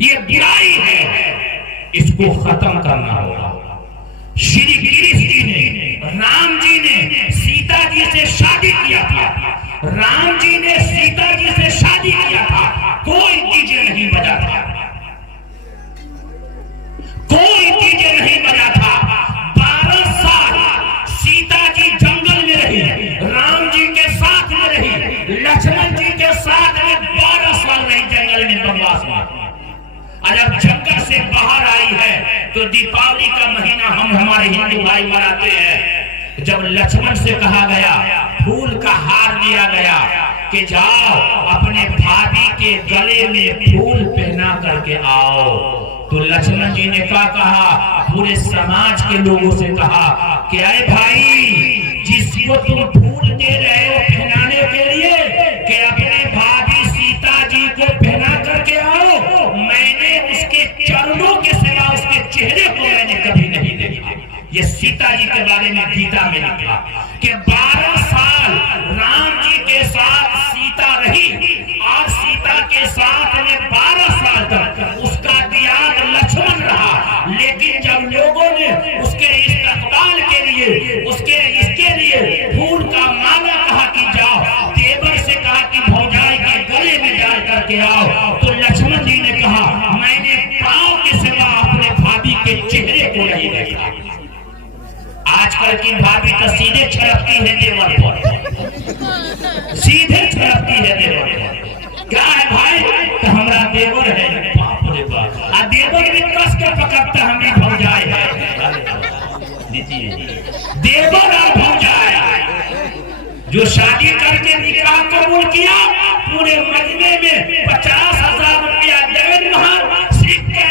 ये बुराई है, इसको खत्म करना होगा। श्री कृष्ण जी ने, राम जी ने सीता जी से शादी किया था, राम जी ने सीता जी से शादी किया था, कोई डीजे नहीं बजा था, कोई डीजे नहीं बजा था। 12 साल सीता जी जंगल में रही, राम जी के साथ में रही, लक्ष्मण जी के साथ में 12 साल रही जंगल में, वनवास में। और जब जंगल से बाहर आई है तो दीपावली का महीना हम हमारे हिंदू भाई मनाते हैं। जब लक्ष्मण से कहा गया, फूल का हार दिया गया कि जाओ अपने भाभी के गले में फूल पहना करके आओ, तो लक्ष्मण जी ने क्या कहा, पूरे समाज के लोगों से कहा कि अरे भाई, जिसको तुम फूल दे रहे हो पहनाने के लिए कि अपने भाभी सीता जी को पहना करके आओ, मैंने उसके चरणों के सिवा उसके चेहरे को मैंने कभी नहीं देखा। ये सीता जी के बारे में गीता में लिखा कि 12 साल राम जी के साथ सीता रही और सीता के साथ में 12 साल तक उसका दियाद लक्ष्मण रहा। लेकिन जब लोगों ने उसके इस्तकबाल के लिए, उसके इसके लिए फूल का माला कहा कि जाओ, देवर से कहा कि भौजाई के गले में जा करके आओ, तो लक्ष्मण जी ने कहा मैंने पांव के सिवा अपने भाभी के चेहरे को नहीं देखा। आजकल की भाभी तो सीधे छड़कती है देवर पर, सीधे छड़कती है देवर पर। क्या है भाई, तो हमारा देवर है, बाप रे बाप, और देवर भी कस के पकड़ता हमें भौजाई है। देवर और भौजाई जो शादी करके निकाह कबूल किया, पूरे महीने में 50,000 रुपया जगन महान सिख के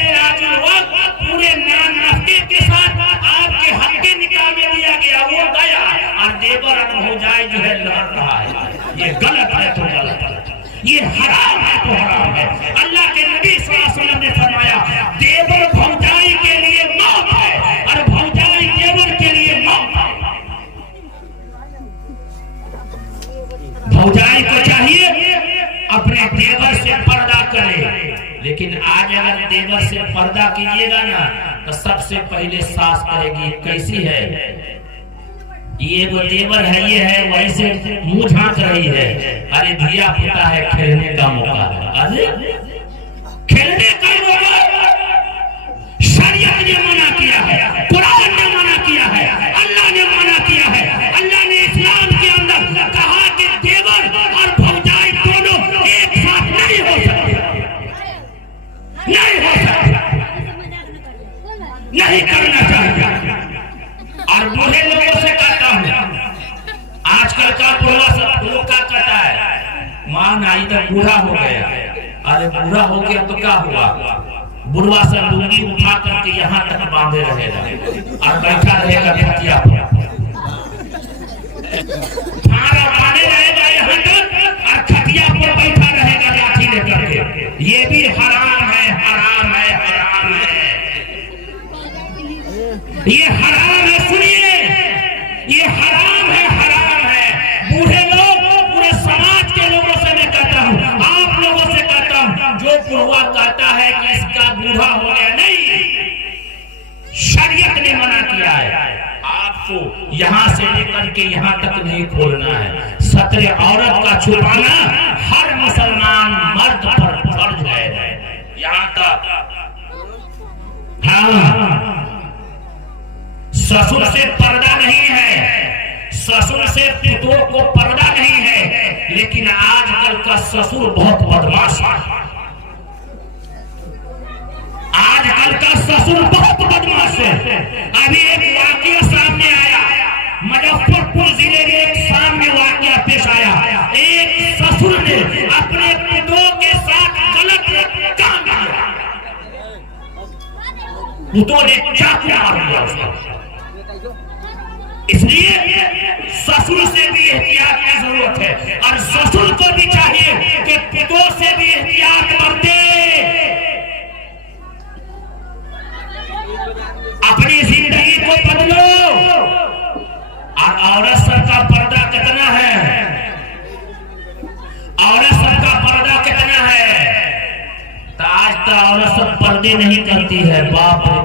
वक्त पूरे नाते के साथ आपके हक के निकाह में दिया गया, वो गया, और देवर और भौजाई जो है लड़ रहा है। ये गलत है तो गलत है, ये हराम है तो हराम है। अल्लाह के नबी सल्लल्लाहु अलैहि वसल्लम ने फरमाया, देवर भौजाई के लिए मौत है और भौजाई देवर के लिए मौत है। भौजाई को चाहिए अपने देवर से पर्दा करे, लेकिन आज अगर देवर से पर्दा कीजिएगा ना तो सबसे पहले सास करेगी कैसी है, ये वो देवर है, ये है, वही से मुंह झांक रही है। अरे धिया पुता है, खेलने का मौका है, अरे खेलने का मौका। शरीयत ने मना किया है, कुरान ने मना किया है, अल्लाह ने मना किया है। अल्लाह ने इस्लाम के अंदर कहा कि देवर और भौजाई दोनों एक साथ नहीं हो सकते, नहीं हो सकते, नहीं करना चाहिए। और बूढ़े लोगों से कहता हूँ, आजकल का बुढ़ा सब लोग का कहता है, मान आई तो बूढ़ा हो गया। अरे बूढ़ा हो गया तो क्या हुआ, बुढ़वा से लुंगी उठा करके यहाँ तक बांधे रहेगा और बैठा रहेगा खटिया पर, बांधे रहेगा यहाँ तक और खटिया पर बैठा रहेगा लाठी लेकर के। ये भी हराम है, हराम है, हराम है, ये हराम है। सुनिए, ये हराम है, हराम है। बूढ़े लोग, पूरे समाज के लोगों से मैं कहता हूँ, आप लोगों से कहता हूँ, जो बुढ़वा कहता है कि इसका बूढ़ा हो गया, नहीं, शरीयत ने मना किया है। आपको यहाँ से लेकर के यहाँ तक नहीं खोलना है। सत्र औरत का छुपाना हर मुसलमान मर्द पर फर्ज है, यहाँ तक। हाँ, ससुर से पर्दा नहीं है, ससुर से पुतों को पर्दा नहीं है, लेकिन आजकल का ससुर बहुत बदमाश है। आजकल का ससुर बहुत बदमाश है। अभी एक वाकया सामने आया, मुजफ्फरपुर जिले में एक सामने वाकया पेश आया। एक ससुर ने अपने पुतों के साथ गलत काम किया, पुतों ने चाकू मार दिया उसको। इसलिए ससुर से भी एहतियात की जरूरत है, और ससुर को भी चाहिए कि पुतों से भी एहतियात बरते। अपनी जिंदगी को बदलो। और औरत सबका पर्दा कितना है, औरत सबका पर्दा कितना है, तो आज आज तो औरत सब पर्दे नहीं करती है, बाप रे।